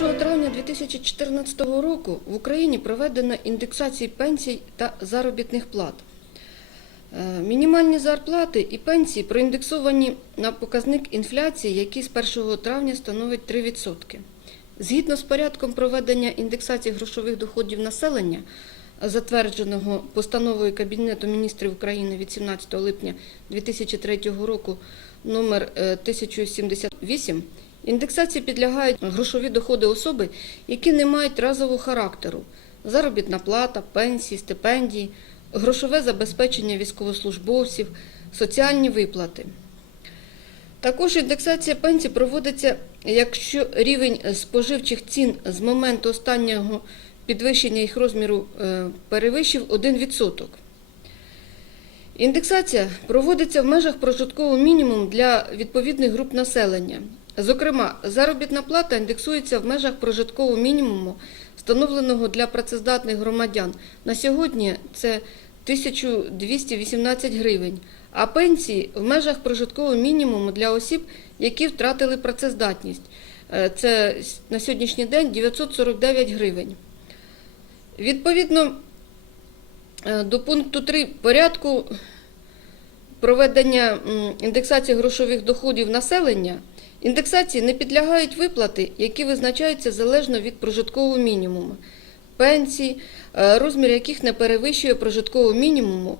1 травня 2014 року в Україні проведено індексацію пенсій та заробітних плат. Е, Мінімальні зарплати і пенсії проіндексовані на показник інфляції, який з 1 травня становить 3%. Згідно з порядком проведення індексації грошових доходів населення, затвердженого постановою Кабінету міністрів України від 17 липня 2003 року номер е, 1078, індексації підлягають грошові доходи особи, які не мають разового характеру: заробітна плата, пенсії, стипендії, грошове забезпечення військовослужбовців, соціальні виплати. Також індексація пенсій проводиться, якщо рівень споживчих цін з моменту останнього підвищення їх розміру е, перевищив 1%. Індексація проводиться в межах прожиткового мінімуму для відповідних груп населення. Зокрема, заробітна плата індексується в межах прожиткового мінімуму, встановленого для працездатних громадян. На сьогодні це 1218 гривень, а пенсії в межах прожиткового мінімуму для осіб, які втратили працездатність. Е, Це на сьогоднішній день 949 гривень. Відповідно е, до пункту 3 порядку проведення індексації грошових доходів населення, індексації не підлягають виплати, які визначаються залежно від прожиткового мінімуму, пенсії, е, розмір яких не перевищує прожиткового мінімуму,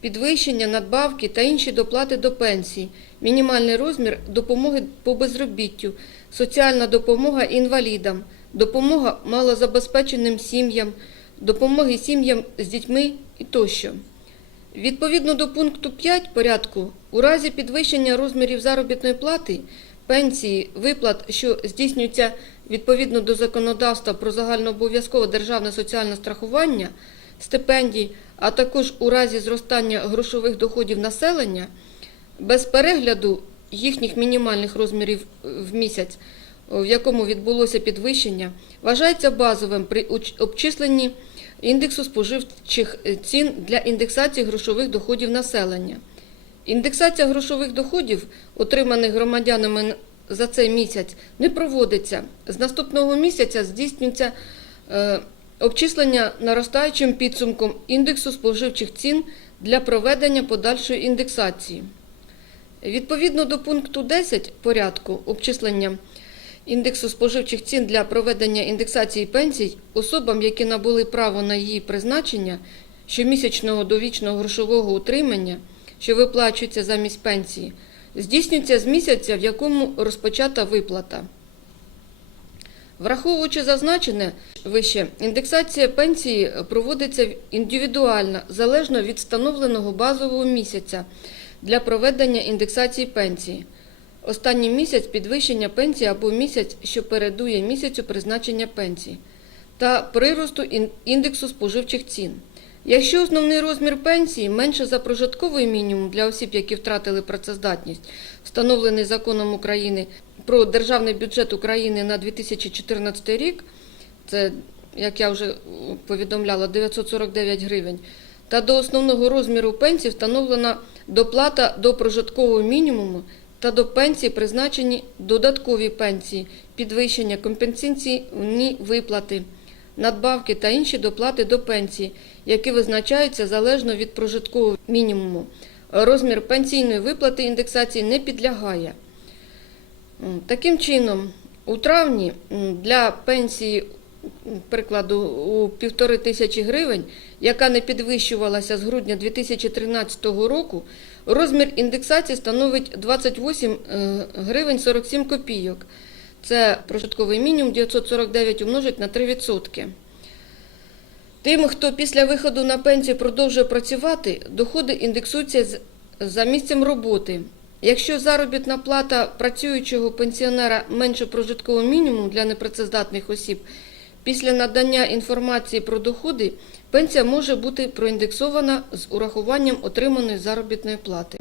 підвищення надбавки та інші доплати до пенсії, мінімальний розмір допомоги по безробіттю, соціальна допомога інвалідам, допомога малозабезпеченим сім'ям, допомоги сім'ям з дітьми і тощо. Відповідно до пункту 5 порядку, у разі підвищення розмірів заробітної плати, пенсії, виплат, що здійснюються відповідно до законодавства про загальнообов'язкове державне соціальне страхування, стипендій, а також у разі зростання грошових доходів населення, без перегляду їхніх мінімальних розмірів в місяць, в якому відбулося підвищення, вважається базовим при обчисленні індексу споживчих цін для індексації грошових доходів населення. Індексація грошових доходів, отриманих громадянами за цей місяць, не проводиться. З наступного місяця здійснюється е, обчислення наростаючим підсумком індексу споживчих цін для проведення подальшої індексації. Відповідно до пункту 10 порядку обчислення індексу споживчих цін для проведення індексації пенсій особам, які набули право на її призначення щомісячного довічного грошового утримання, що виплачується замість пенсії, здійснюється з місяця, в якому розпочата виплата. Враховуючи зазначене вище, індексація пенсії проводиться індивідуально, залежно від встановленого базового місяця для проведення індексації пенсії. Останній місяць підвищення пенсії або місяць, що передує місяцю призначення пенсії, та приросту індексу споживчих цін. Якщо основний розмір пенсії менше за прожитковий мінімум для осіб, які втратили працездатність, встановлений законом України про державний бюджет України на 2014 рік, це, як я вже повідомляла, 949 гривень, та до основного розміру пенсії встановлена доплата до прожиткового мінімуму та до пенсії призначені додаткові пенсії, підвищення компенсаційні виплати, надбавки та інші доплати до пенсії, які визначаються залежно від прожиткового мінімуму. Розмір пенсійної виплати індексації не підлягає. Таким чином, у травні для пенсії, прикладу, у півтори тисячі гривень, яка не підвищувалася з грудня 2013 року, розмір індексації становить 28 е, гривень 47 копійок. Це прожитковий мінімум 949 умножить на 3%. Тим, хто після виходу на пенсію продовжує працювати, доходи індексуються за місцем роботи. Якщо заробітна плата працюючого пенсіонера менше прожиткового мінімуму для непрацездатних осіб, після надання інформації про доходи пенсія може бути проіндексована з урахуванням отриманої заробітної плати.